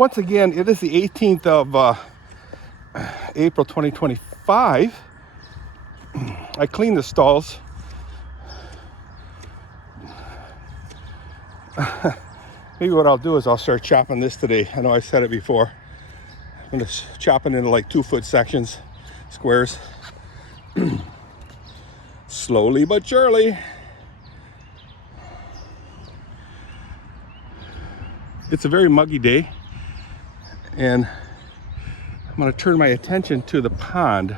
Once again, it is the 18th of April 2025. I cleaned the stalls. Maybe what I'll do is I'll start chopping this today. I know I've said it before. I'm going to chop it into like 2-foot sections, squares. Slowly but surely. It's a very muggy day, and I'm going to turn my attention to the pond,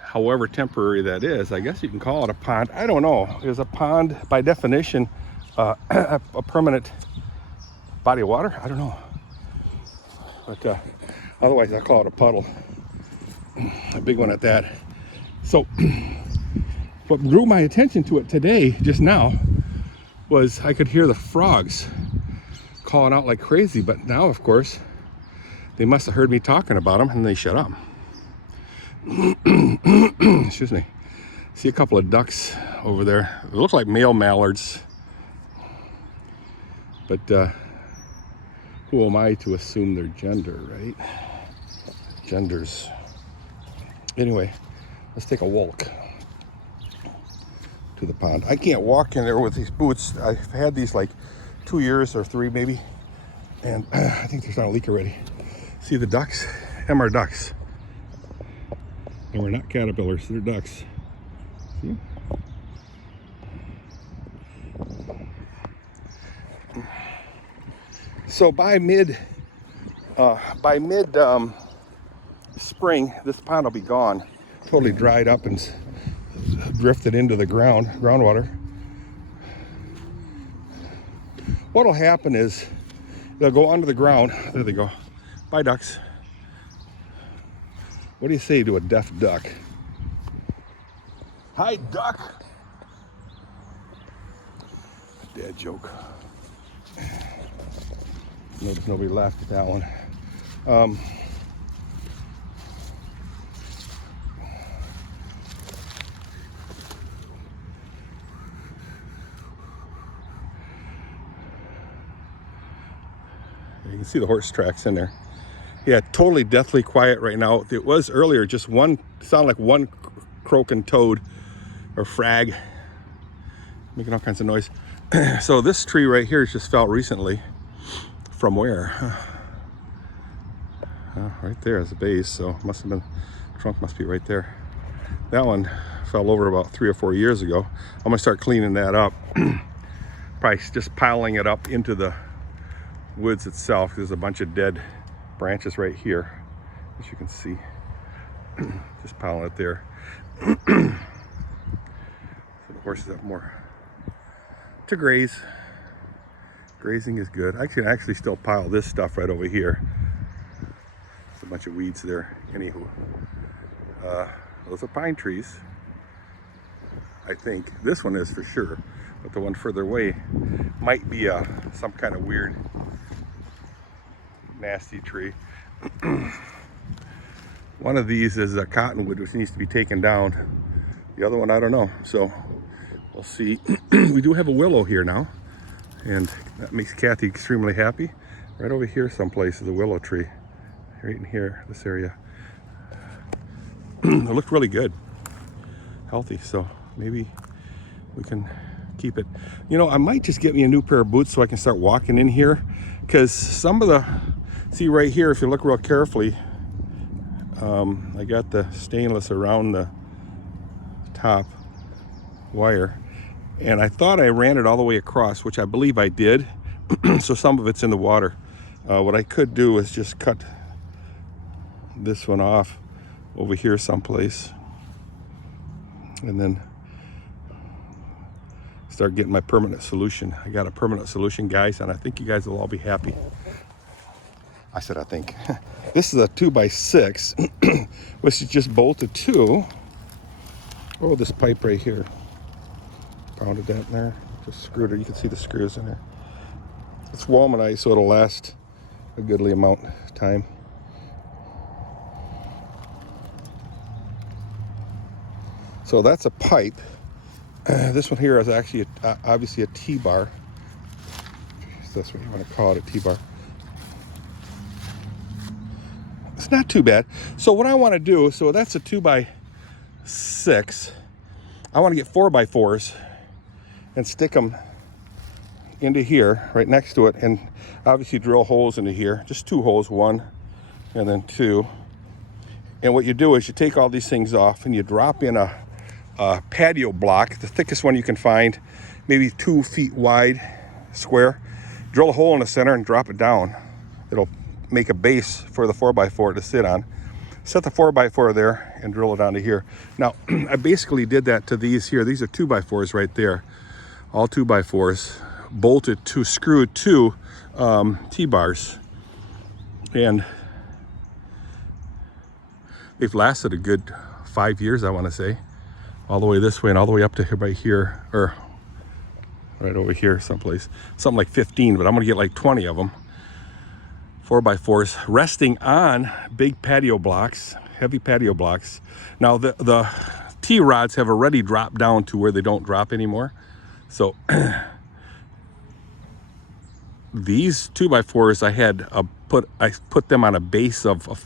however temporary that is. I guess you can call it a pond. I don't know. Is a pond by definition a permanent body of water? I don't know. But otherwise I call it a puddle. A big one at that. So what drew my attention to it today, just now, was I could hear the frogs calling out like crazy. But now, of course, they must have heard me talking about them and they shut up. Excuse me. See a couple of ducks over there. It looks like male mallards. But who am I to assume their gender, right? Genders. Anyway, let's take a walk to the pond. I can't walk in there with these boots. I've had these like 2 years or 3 maybe. And I think there's not a leak already. See the ducks? Them are ducks. And we're not caterpillars, they're ducks. See? So by mid spring, this pond will be gone, totally dried up and drifted into the groundwater. What'll happen is they'll go under the ground. There they go. Bye, ducks. What do you say to a deaf duck? Hi, duck. Dad joke. Notice nobody laughed at that one. You can see the horse tracks in there. Yeah, totally deathly quiet right now. It was earlier just one, sounded like one croaking toad or frag, making all kinds of noise. So this tree right here just fell recently. From where? Right there is the base, so must have been, trunk must be right there. That one fell over about 3 or 4 years ago. I'm gonna start cleaning that up. Probably just piling it up into the woods itself. There's a bunch of dead branches right here, as you can see. Just piling it there. So the horses have more to graze. Grazing is good. I can actually still pile this stuff right over here. There's a bunch of weeds there. Anywho, those are pine trees. I think this one is for sure, but the one further away might be some kind of weird, nasty tree. One of these is a cottonwood, which needs to be taken down. The other one, I don't know. So we'll see. We do have a willow here now, and that makes Kathy extremely happy. Right over here someplace is a willow tree. Right in here, this area. It looked really good. Healthy, so maybe we can keep it. You know, I might just get me a new pair of boots so I can start walking in here. Because some of the, see right here, if you look real carefully, I got the stainless around the top wire. And I thought I ran it all the way across, which I believe I did. So some of it's in the water. What I could do is just cut this one off over here someplace. And then start getting my permanent solution. I got a permanent solution, guys, and I think you guys will all be happy. I said I think. This is a 2x6, which is just bolted to, oh, this pipe right here. Pounded that in there, just screwed it. You can see the screws in there. It's womanized, so it'll last a goodly amount of time. So that's a pipe. This one here is actually obviously a T-bar. If that's what you want to call it, a T-bar. it's not too bad. So what I want to do, so that's a 2x6. I want to get 4x4s and stick them into here, right next to it, and obviously drill holes into here. Just 2 holes, 1 and then 2. And what you do is you take all these things off and you drop in a patio block, the thickest one you can find, maybe 2 feet wide, square. Drill a hole in the center and drop it down. It'll make a base for the 4x4 to sit on. Set the 4x4 there and drill it onto here. Now, I basically did that to these here. These are 2x4s right there. All 2x4s, bolted to, screwed to T-bars. And they've lasted a good 5 years, I want to say. All the way this way and all the way up to here, right here, or right over here someplace. Something like 15, but I'm going to get like 20 of them. 4x4s resting on big patio blocks, heavy patio blocks. Now the T-rods have already dropped down to where they don't drop anymore. So these 2x4s I put them on a base of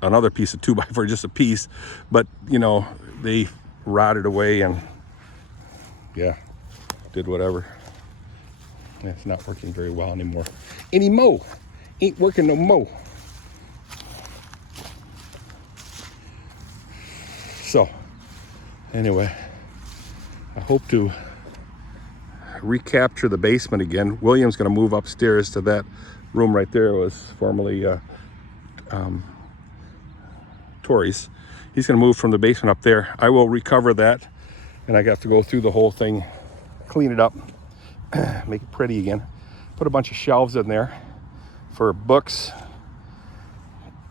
another piece of 2x4, just a piece, but you know, they rotted away and yeah, did whatever. It's not working very well anymore. Ain't working no more. So anyway, I hope to recapture the basement again. William's going to move upstairs to that room right there. It was formerly Tori's. He's going to move from the basement up there. I will recover that, and I got to go through the whole thing, clean it up, make it pretty again. Put a bunch of shelves in there for books,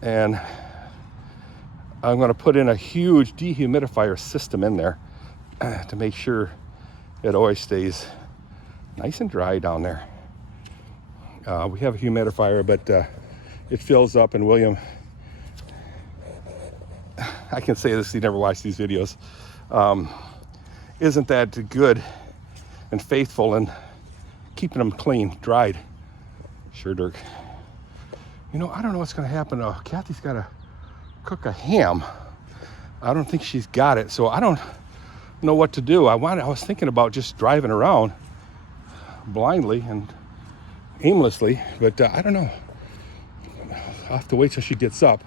and I'm going to put in a huge dehumidifier system in there to make sure it always stays nice and dry down there. We have a humidifier, but it fills up, and William, I can say this, he never watched these videos, isn't that good and faithful in keeping them clean, dried. Sure, Dirk. You know, I don't know what's going to happen. Kathy's got to cook a ham. I don't think she's got it, so I don't know what to do. I was thinking about just driving around blindly and aimlessly, but I don't know. I'll have to wait till she gets up.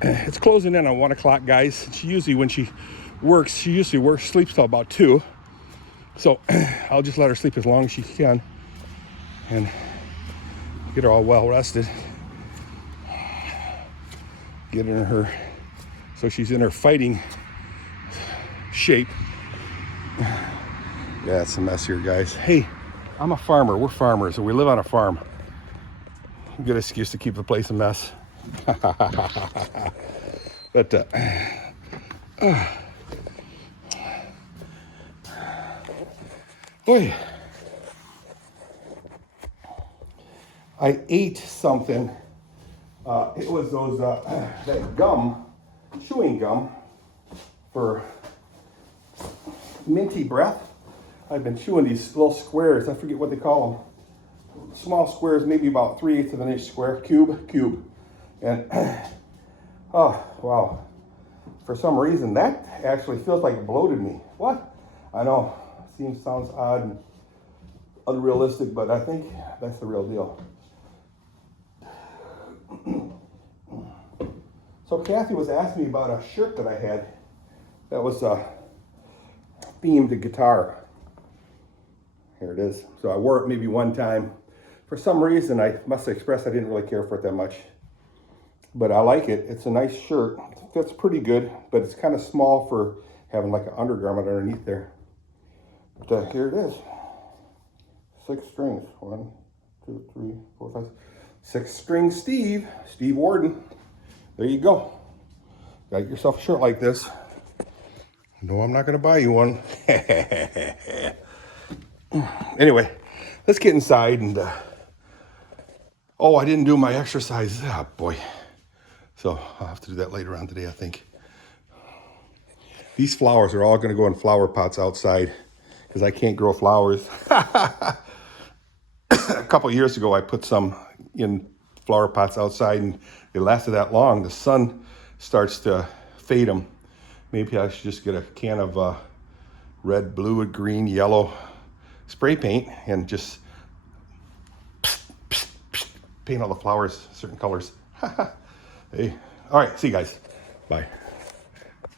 It's closing in on 1 o'clock, guys. She usually, when she works, sleeps till about 2. So I'll just let her sleep as long as she can and get her all well rested. Get in her, so she's in her fighting shape. Yeah, it's a mess here, guys. Hey, I'm a farmer. We're farmers, and we live on a farm. Good excuse to keep the place a mess. But boy, I ate something. It was those that gum, chewing gum for minty breath. I've been chewing these little squares. I forget what they call them. Small squares, maybe about 3/8 of an inch square, cube. And oh wow! For some reason, that actually feels like it bloated me. What? I know. Sounds odd and unrealistic, but I think that's the real deal. So Kathy was asking me about a shirt that I had that was themed to guitar. Here it is. So I wore it maybe one time. For some reason, I must have expressed I didn't really care for it that much. But I like it. It's a nice shirt. It fits pretty good, but it's kind of small for having like an undergarment underneath there. But here it is. 6 strings. 1, 2, 3, 4, 5, 6 string Steve Warden. There you go. Got yourself a shirt like this. No, I'm not going to buy you one. Anyway, let's get inside and oh, I didn't do my exercise. Oh boy. So I'll have to do that later on today, I think. These flowers are all going to go in flower pots outside because I can't grow flowers. A couple years ago, I put some in flower pots outside and they lasted that long, the sun starts to fade them. Maybe I should just get a can of red, blue, green, yellow spray paint and just paint all the flowers certain colors. Hey, all right, see you guys. Bye.